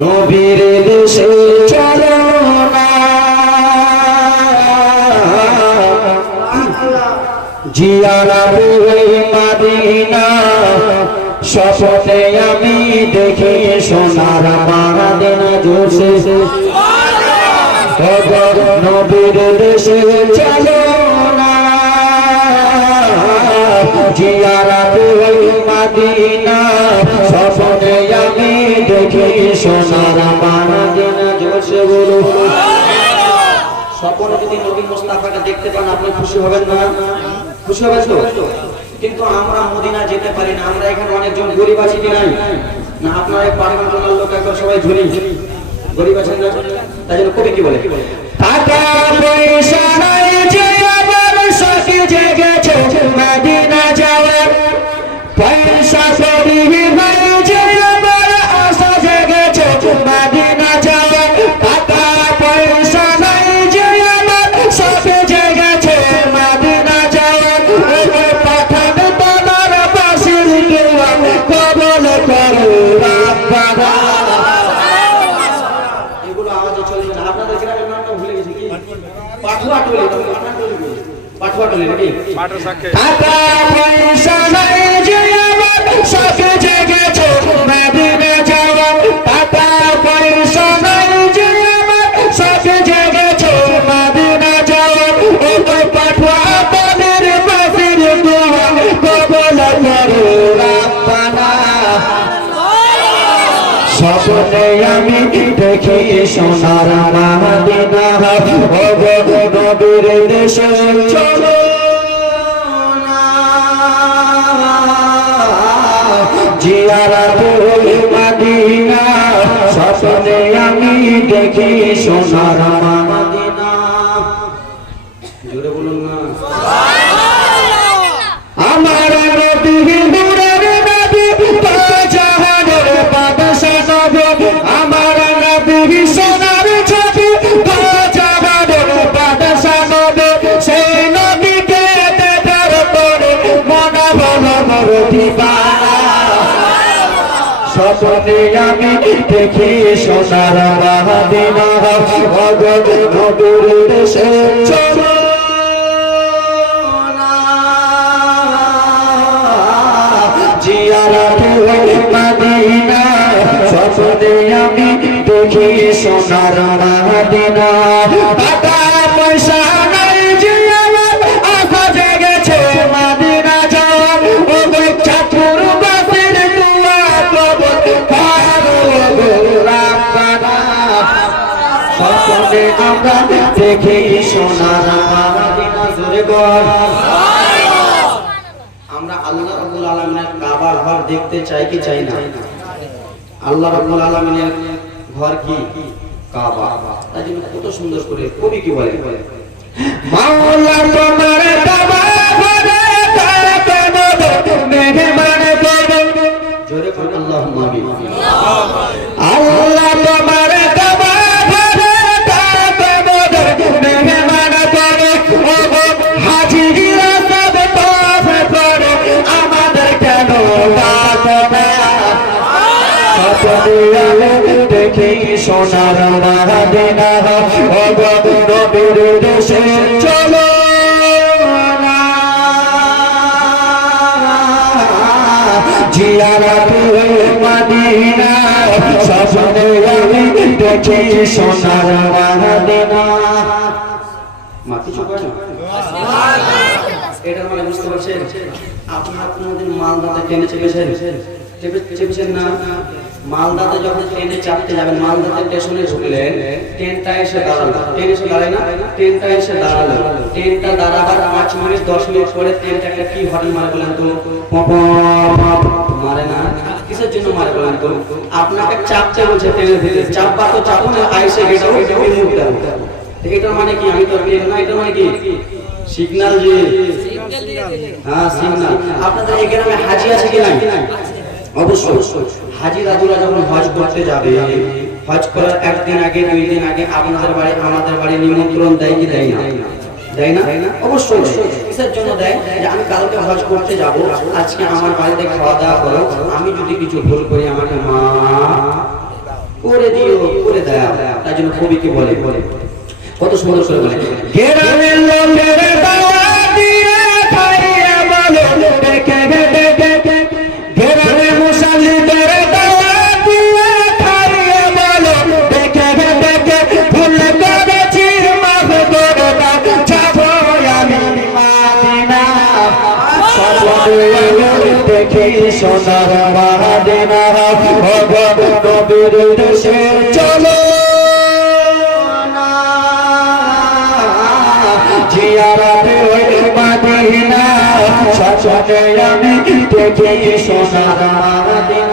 নবীর দেশে চলো জিয়ারা মাদিনা স্বপ্নে আমি দেখি সোনার মাদিনা জোসে নবীর দেশে চলো না বলো স্বপ্নে যদি নবী মোস্তাফাকে দেখতে পান, আপনি খুশি হবেন না? খুশি হবেন তো? কিন্তু আমরা মদিনা যেতে পারি না। আমরা এখানে অনেকজন গরিব আছি কি নাই? না, আপনারা পাড়ার বাংলার লোক একবার সবাই ধনী গরিব আছেন না? তাই জন্য কবি কি বলে? টাকা পয়সা নাই যে আমার সখী জেগেছে। স্বপ্নে আমি দেখি সোনার মদিনা ও গো নবীর দেশে চলো। আমি দেখি সোনার মদিনা স্বপ্নে আমি দেখি সোনার মহাদিনা ভগত নবীর দেশে চলো জিয়ারাতে ওই মদিনা, স্বপ্নে আমি দেখি সোনার মদিনা টাকা পয়সা আমরা দেখে আমরা আল্লাহ আলমিনের কাবার ঘর দেখতে চাই কি চাই না? আল্লাহ আলমিনের ঘর কি? কাবা। তাই জন্য কত সুন্দর করে কবি কি বলে? মাওলা দেখি সোনার মহাদিনা নবীর দেশে চলো জিয়ারাত মদিনা স্বপ্নে আমি দেখি সোনার মহাদিনা মা, কিছু কয় বুঝতে পারছেন? আপনারা কোনোদিন মালদাতে ট্রেনে চেপেছেন? চেপে- চেপেছেন না? মালদাতে যখন ট্রেনে চাপতে যাবেন মালদাতে স্টেশনে ঢুকলেন ট্রেনটা এসে দাঁড়াল। ট্রেন এসে দাঁড়ায় না? ট্রেনটা এসে দাঁড়াল। ট্রেনটা দাঁড়াবার পাঁচ মিনিট দশ মিনিট পরে ট্রেনটা একটা কি হর্ন মারে বলেন তো? মারে না? কিসের জন্য মারে বলেন তো? আপনাকে চাপতে বলছে ট্রেনের ভিতরে। চাপবা তো চাপো আইসে গেটা ওইটা ওই মুহূর্তে মানে কি? আমি তো ট্রেন না এটা মানে কি? সিগন্যাল যে হ্যাঁ সিগন্যাল আপনাদের এই গ্রামে হাজি আছে কি নাই? হাজির আদুরা যখন হজ করতে যাবে হজ করার একদিন আগে দুই দিন আগে আপনাদের বাড়ি আমাদের বাড়ি নিমন্ত্রণ দেয় কি দেয় না? আমি আজকে আমার বাড়িতে খাওয়া দাওয়া আমি যদি কিছু ভুল করি আমাকে মা করে দিও করে দেয় তার জন্য কবি কি বলে? বলে কত সুন্দর করে বলে দেখি সোনার মারাদিনা ভগব নবীর দেশে চলো জিয়ারাতে ওই মাদিনা সাজনে আমি দেখি সোনার মারাদিনা